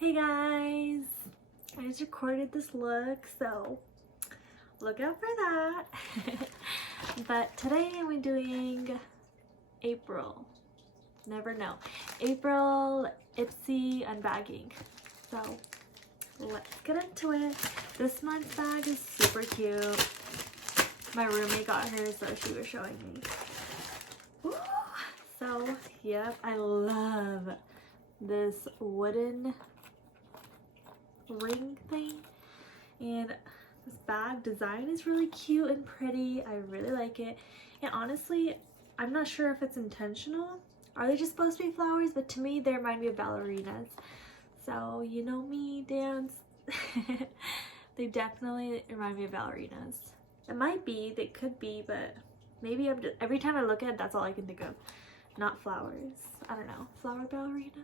Hey guys, I just recorded this look, so look out for that. But today I'm doing April, never know, April Ipsy Unbagging. So let's get into it. This month's bag is super cute. My roommate got hers, so she was showing me. Ooh. So yep, I love this wooden ring thing, and this bag design is really cute and pretty. I really like it, and honestly I'm not sure if it's intentional. Are they just supposed to be flowers? But to me they remind me of ballerinas, so you know me, dance. They definitely remind me of ballerinas. It might be, they could be, but maybe I'm just, every time I look at it, that's all I can think of. Not flowers. I don't know, flower ballerinas.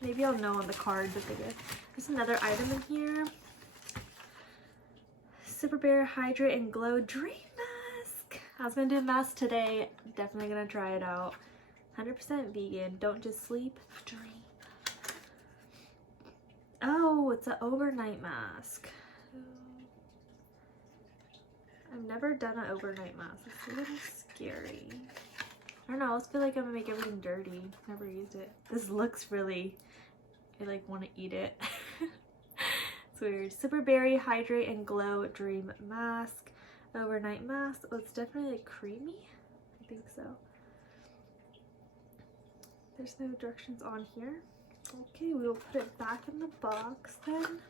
Maybe I'll know on the card that they get. There's another item in here. Super Bare Hydrate and Glow Dream Mask. I was gonna do a mask today. Definitely gonna try it out. 100% vegan. Don't just sleep, dream. Oh, it's an overnight mask. I've never done an overnight mask. It's a little scary. I don't know, I just feel like I'm gonna make everything dirty. Never used it. This looks really, I like want to eat it. It's weird. Super Berry Hydrate and Glow Dream Mask. Overnight mask. Oh, it's definitely like creamy. I think so. There's no directions on here. Okay, we will put it back in the box then.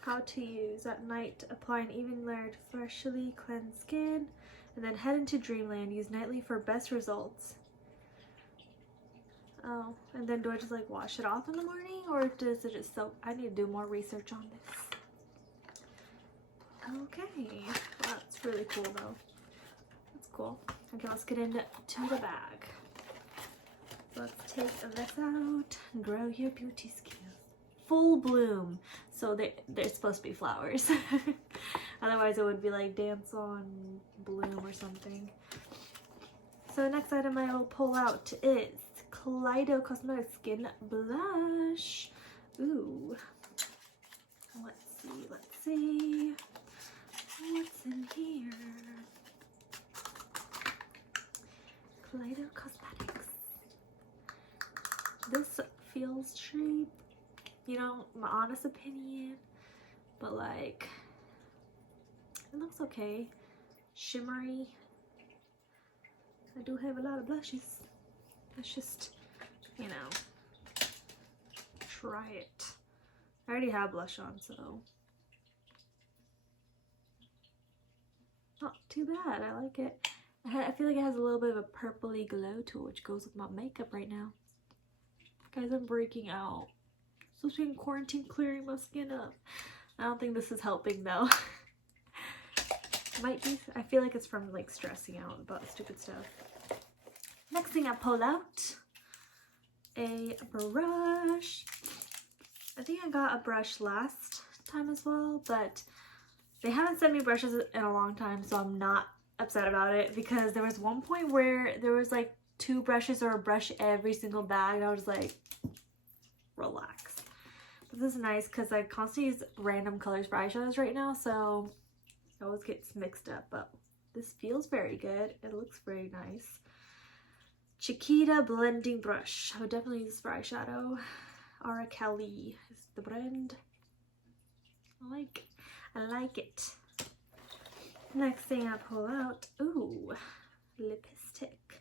How to use. At night, apply an even layer to freshly cleansed skin, and then head into dreamland. Use nightly for best results. Oh, and then do I just like wash it off in the morning, or does it just soak? I need to do more research on this. Okay, well, that's really cool though. That's cool. Okay, let's get into the bag. Let's take this out. Grow your beauty skills. Full bloom. So they're supposed to be flowers. Otherwise it would be like dance on bloom or something. So the next item I will pull out is Kaleido Cosmetics Skin Blush. Ooh. Let's see. What's in here? Kaleido Cosmetics. This feels cheap. You know, my honest opinion, but like, it looks okay. Shimmery. I do have a lot of blushes. Let's just, you know, try it. I already have blush on, so not too bad. I like it. I feel like it has a little bit of a purpley glow to it, which goes with my makeup right now. Guys, I'm breaking out. So being quarantine, clearing my skin up. I don't think this is helping though. Might be. I feel like it's from like stressing out about stupid stuff. Next thing I pulled out, a brush. I think I got a brush last time as well, but they haven't sent me brushes in a long time, so I'm not upset about it, because there was one point where there was like 2 brushes or a brush every single bag, and I was like, relax. But this is nice because I constantly use random colors for eyeshadows right now, so it always gets mixed up, but this feels very good. It looks very nice. Chiquita blending brush. I would definitely use this for eyeshadow. Ara Kelly is the brand. I like it. Next thing I pull out, ooh, lipstick.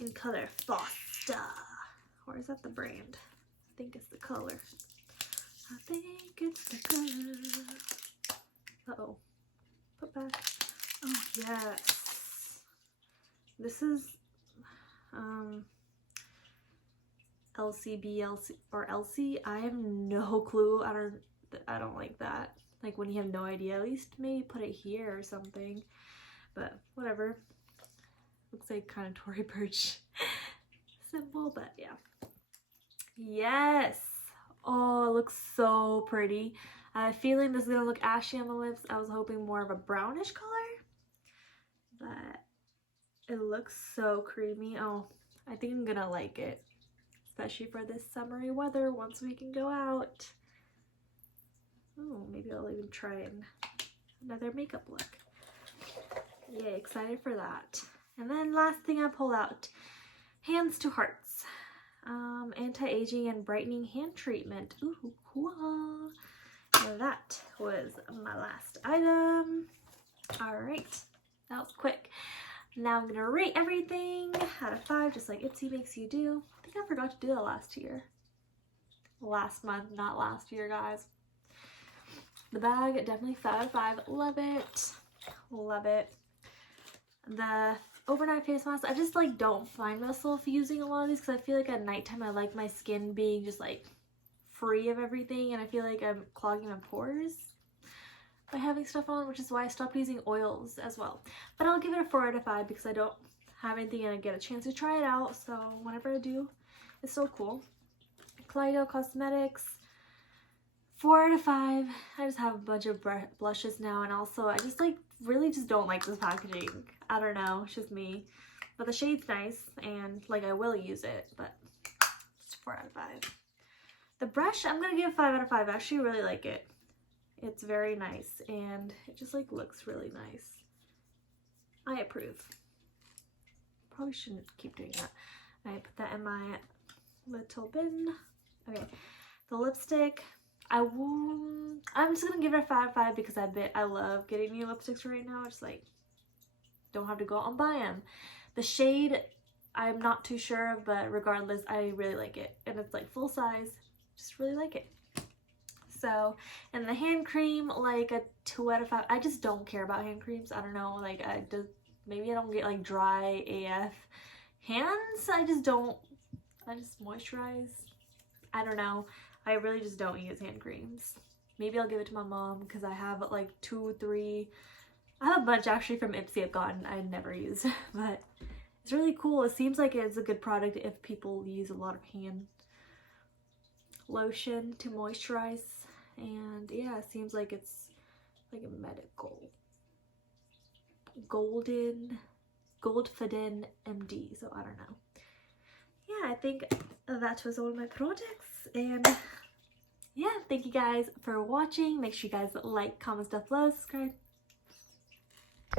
In color Foster. Or is that the brand? I think it's the color. I think it's the color. Uh-oh. Put back. Oh, yes. This is LCBLC or LC. I have no clue. I don't like that. Like when you have no idea, at least maybe put it here or something. But whatever. Looks like kind of Tory Burch symbol, but yeah. Yes. Oh, it looks so pretty. I have a feeling this is gonna look ashy on the lips. I was hoping more of a brownish color, but It looks so creamy. Oh, I think I'm gonna like it, especially for this summery weather once we can go out. Oh, maybe I'll even try another makeup look. Yay, excited for that. And then last thing I pull out, Hands to Hearts. Anti-aging and brightening hand treatment. Ooh, cool. And that was my last item. All right, that was quick. Now I'm gonna rate everything out of 5, just like Ipsy makes you do. I think I forgot to do that last month, not last year, guys. The bag, definitely 5 out of 5. Love it. Love it. The overnight face mask, I just like don't find myself using a lot of these because I feel like at nighttime I like my skin being just like free of everything, and I feel like I'm clogging my pores by having stuff on, which is why I stopped using oils as well. But I'll give it a 4 out of 5 because I don't have anything and I get a chance to try it out, so whenever I do, it's so cool. Kaleido Cosmetics, 4 out of 5. I just have a bunch of blushes now, and also I just like really just don't like this packaging. I don't know, it's just me. But the shade's nice and like I will use it, but it's 4 out of 5. The brush, I'm gonna give 5 out of 5. I actually really like it. It's very nice and it just like looks really nice. I approve. Probably shouldn't keep doing that. I put that in my little bin. Okay, the lipstick, I'm just gonna give it a 5 out of 5 because I love getting new lipsticks right now. It's like don't have to go out and buy them. The shade I'm not too sure of, but regardless I really like it, and it's like full size. Just really like it. So, and the hand cream, like a 2 out of 5. I just don't care about hand creams. I don't know, like maybe I don't get like dry AF hands. I just moisturize. I don't know. I really just don't use hand creams. Maybe I'll give it to my mom because I have like 2, 3. I have a bunch actually from Ipsy I've gotten I never used, but it's really cool. It seems like it's a good product if people use a lot of hand lotion to moisturize. And yeah, it seems like it's like a medical Goldfiden MD, so I don't know. Yeah, I think that was all my products, and yeah, thank you guys for watching. Make sure you guys like, comment, stuff below, subscribe,